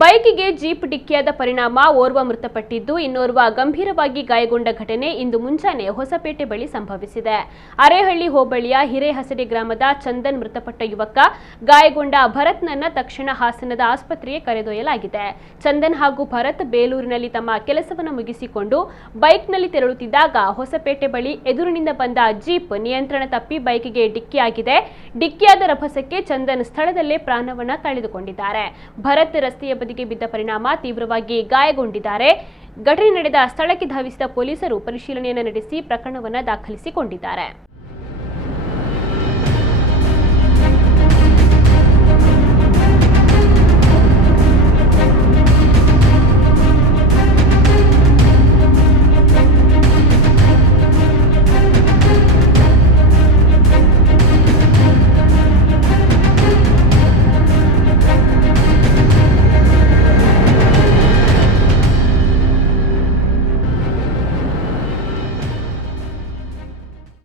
ಬೈಕಿಗೆ ಜೀಪ್ ಡಿಕ್ಕಿಯಾದ ಪರಿಣಾಮ ಓರ್ವ ಮೃತಪಟ್ಟಿದ್ದು ಇನ್ನೋರ್ವ ಗಂಭೀರವಾಗಿ ಗಾಯಗೊಂಡ ಘಟನೆ ಇಂದು ಮುಂಜಾನೆ ಹೊಸಪೇಟೆ ಬಳಿ ಸಂಭವಿಸಿದೆ. ಅರೇಹಳ್ಳಿ ಹೋಬಳಿಯ ಹಿರೇಹಸಡಿ ಗ್ರಾಮದ ಚಂದನ್ ಮೃತಪಟ್ಟ ಯುವಕ. ಗಾಯಗೊಂಡ ಭರತ್ನನ್ನ ತಕ್ಷಣ ಹಾಸನದ ಆಸ್ಪತ್ರೆಗೆ ಕರೆದೊಯ್ಯಲಾಗಿದೆ. ಚಂದನ್ ಹಾಗೂ ಭರತ್ ಬೇಲೂರಿನಲ್ಲಿ ತಮ್ಮ ಕೆಲಸವನ್ನು ಮುಗಿಸಿಕೊಂಡು ಬೈಕ್ನಲ್ಲಿ ತೆರಳುತ್ತಿದ್ದಾಗ ಹೊಸಪೇಟೆ ಬಳಿ ಎದುರಿನಿಂದ ಬಂದ ಜೀಪ್ ನಿಯಂತ್ರಣ ತಪ್ಪಿ ಬೈಕಿಗೆ ಡಿಕ್ಕಿಯಾಗಿದೆ. ಡಿಕ್ಕಿಯಾದ ರಭಸಕ್ಕೆ ಚಂದನ್ ಸ್ಥಳದಲ್ಲೇ ಪ್ರಾಣವನ್ನ ಕಳೆದುಕೊಂಡಿದ್ದಾರೆ. ಭರತ್ ರಸ್ತೆಯ ಬದಿಗೆ ಬಿದ್ದ ಪರಿಣಾಮ ತೀವ್ರವಾಗಿ ಗಾಯಗೊಂಡಿದ್ದಾರೆ. ಘಟನೆ ನಡೆದ ಸ್ಥಳಕ್ಕೆ ಧಾವಿಸಿದ ಪೊಲೀಸರು ಪರಿಶೀಲನೆಯನ್ನು ನಡೆಸಿ ಪ್ರಕರಣವನ್ನು ದಾಖಲಿಸಿಕೊಂಡಿದ್ದಾರೆ.